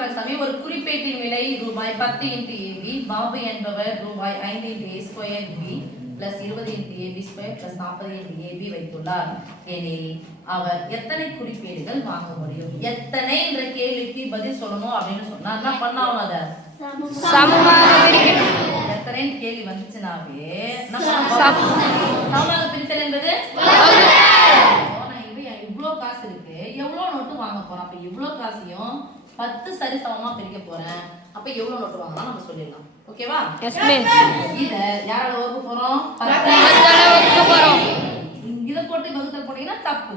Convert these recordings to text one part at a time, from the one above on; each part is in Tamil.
பாருங்க சாமி, ஒரு குறிப்பேட்டின் விலை ரூபாய் 10 × AB. பாபு என்பவர் ரூபாய் 5 × A² B + 20 × AB² + 40 × AB வைத்துள்ளார் எனில் அவர் எத்தனை குறிப்பேடுகள் வாங்க முடியும்? எத்தனை என்ற கேள்விக்கு பதில் சொல்லணும் அப்படின்னு சொன்னா என்ன பண்ணாலும் அத எத்தனை கேள்வி வந்துச்சுனாவே சமமாக பிரித்தல் என்பது இவ்வளோ காசு இருக்கு, எவ்வளோ நோட்டு வாங்க போறோம். அப்ப இவ்வளோ காசையும் 10 சரி சமமா பிரிக்க போறேன். அப்ப எவ்வளவு நோட்டு வாங்கலாம் நம்ம சொல்லிடலாம். ஓகேவா? Yes miss. இத யாரால வகுக்க போறோம்? 10 வகுக்க போறோம். இத போட்டு வகுத்தல் போட்டீங்கன்னா தப்பு.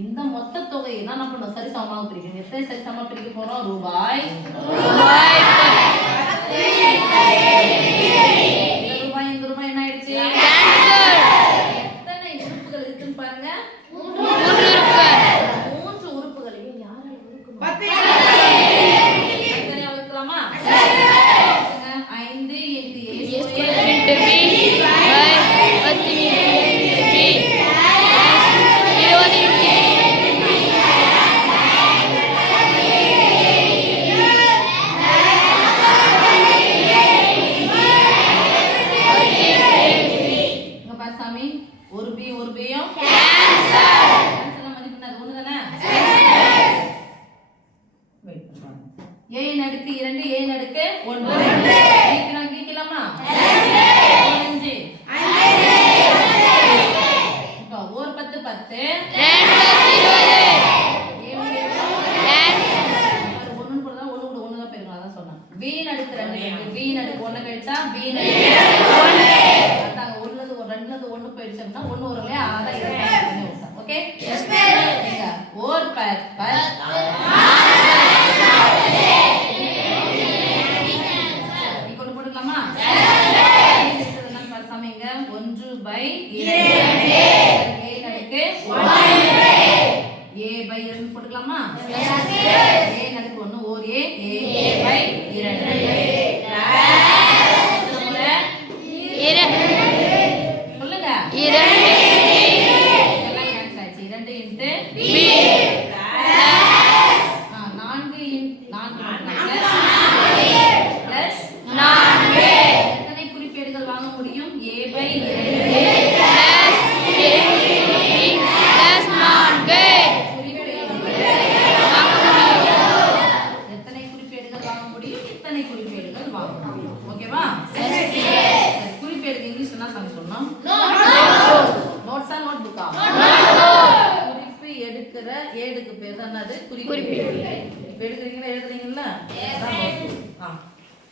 இந்த மொத்த தொகையை என்ன பண்ணணும்? சரி சமமாக பிரிக்கணும். எத்தனை சரி சமமா பிரிக்க போறோம்? ரூபாய் இந்த ரூபாய் என்ன ஆயிடுச்சு? எத்தனை உறுப்புகள் இருக்குன்னு பாருங்க. 3 உறுப்புகளையும் யாரால வகுக்கணும்? 10 வகுக்கலாமா? 5 × A² × B ஏடுக்கு பேர் தான் அது குறிப்பேடு. எழுதுறீங்களா?